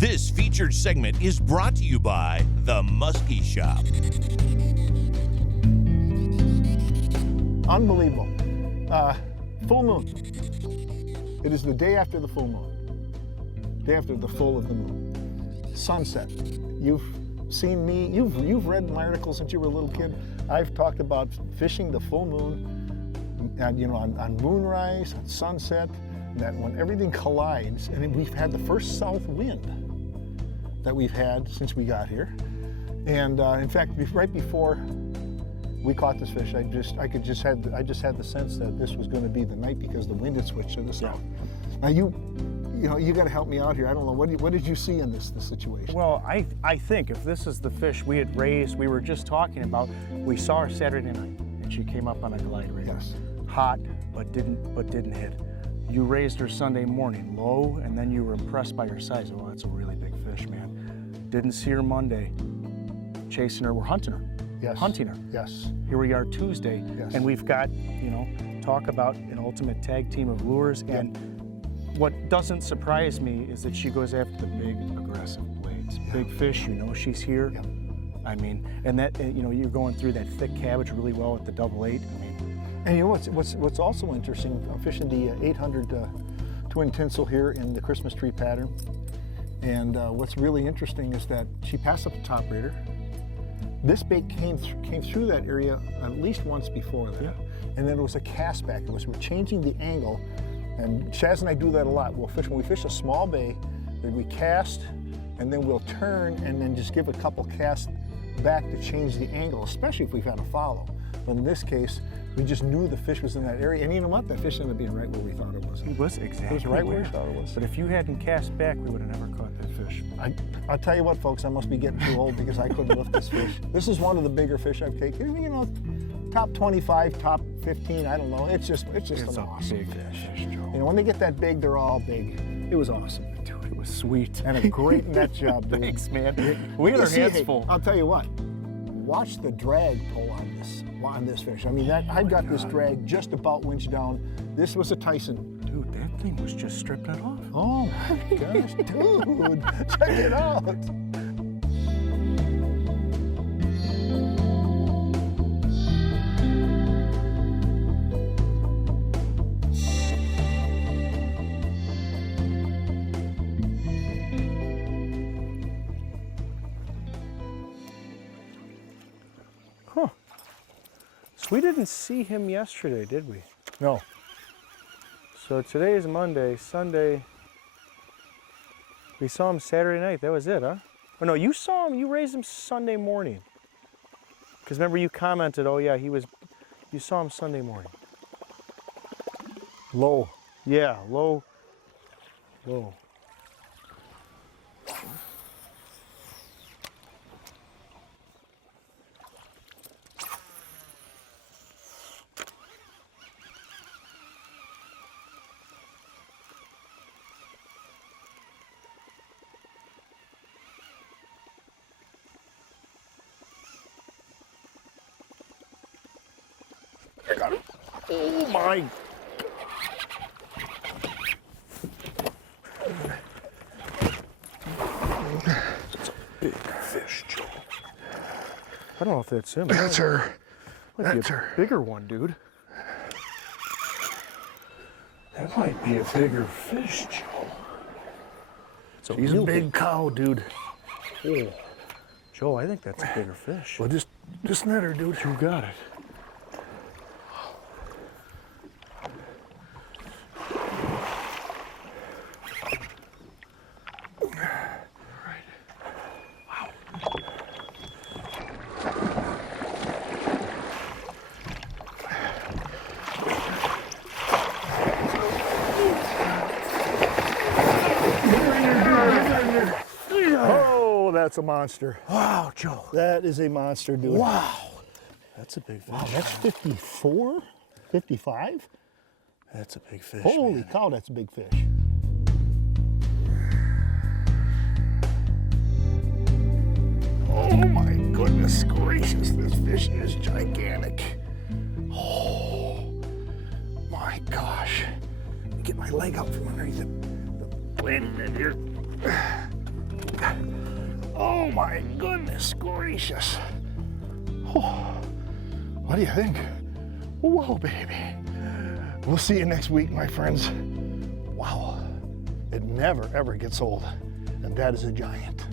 This featured segment is brought to you by The Muskie Shop. Unbelievable. Full moon. It is the day after the full moon. Day after the full of the moon. Sunset. You've seen me, you've read my articles since you were a little kid. I've talked about fishing the full moon, and, you know, on moonrise, on sunset, that when everything collides, and we've had the first south wind that we've had since we got here. And in fact, right before we caught this fish, I just had the sense that this was going to be the night because the wind had switched to the south. Now you got to help me out here. I don't know, what did you see in this situation? Well, I think if this is the fish we had raised, we were just talking about, we saw her Saturday night, and she came up on a Goliath rig. Yes. Hot, but didn't hit. You raised her Sunday morning, low, and then you were impressed by her size. Oh, that's a really big fish, man. Didn't see her Monday, chasing her, we're hunting her. Yes. Hunting her. Yes. Here we are Tuesday, Yes. and we've got, talk about an ultimate tag team of lures, Yep. and what doesn't surprise me is that she goes after the big, aggressive blades. Yeah. Big fish, she's here. Yep. I mean, and that, you're going through that thick cabbage really well with the 888. I mean, And you know what's also interesting, I'm fishing the 800 twin tinsel here in the Christmas tree pattern. And what's really interesting is that she passed up the top raider. This bait came through that area at least once before that. Yeah. And then it was a cast back. We're changing the angle. And Shaz and I do that a lot. When we fish a small bay, then we cast, and then we'll turn and then just give a couple casts back to change the angle, especially if we've had a follow. But in this case, we just knew the fish was in that area. And you know what? That fish ended up being right where we thought it was. it was exactly It was right where we thought it was. But if you hadn't cast back, we would have never caught that fish. I'll tell you what, folks, I must be getting too old because I couldn't lift this fish. This is one of the bigger fish I've taken. Top 25, top 15, I don't know. It's just an awesome big fish, Joe. When they get that big, they're all big. It was awesome. Dude, it was sweet. And a great net job, dude. Thanks, man. We had our hands full. I'll tell you what, watch the drag pull on this fish. I mean, I've got this drag just about winched down. This was a Tyson. Dude, that thing was just stripping it off. Oh my gosh, dude, check it out. Huh. So we didn't see him yesterday, did we? No. So today is Monday, Sunday. We saw him Saturday night, that was it, huh? Oh no, you saw him, you raised him Sunday morning. Because remember you commented, oh yeah, you saw him Sunday morning. Low. Yeah, low. I got it. Oh my. It's a big fish, Joe. I don't know if that's him. That's her. Might That's be a her. bigger one, dude. That might be a bigger fish, Joe. She's a big cow, dude. Oh. Joe, I think that's a bigger fish. Well, just net her, dude. You got it. Oh, that's a monster. Wow, Joe. That is a monster, dude. Wow. That's a big fish. Wow, that's 54? 55? That's a big fish. Holy man. cow, that's a big fish. Oh my goodness gracious, this fish is gigantic. Oh my gosh. Let me get my leg up from underneath it. The blade in here. Oh my goodness gracious. Oh, what do you think? Whoa, baby. We'll see you next week, my friends. Wow, it never ever gets old, and that is a giant.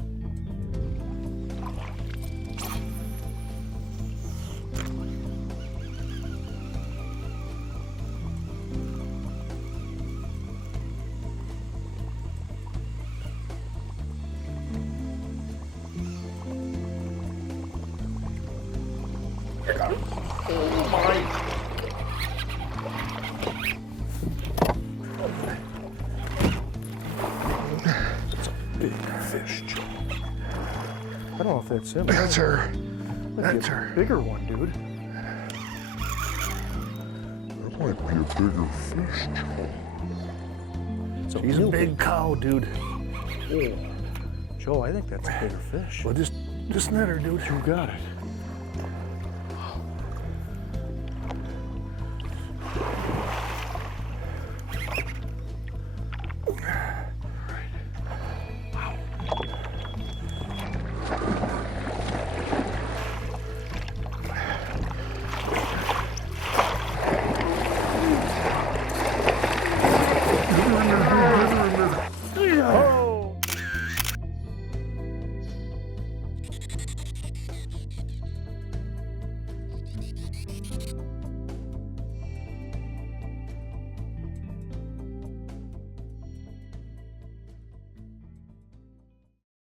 Oh my. It's a big fish, Joe. I don't know if that's him. That's her. Might be That's a her. bigger one, dude. That might be a bigger fish, Joe. It's a She's a real big cow, dude. Joe, I think that's a bigger fish. Well, just net her, dude. You got it.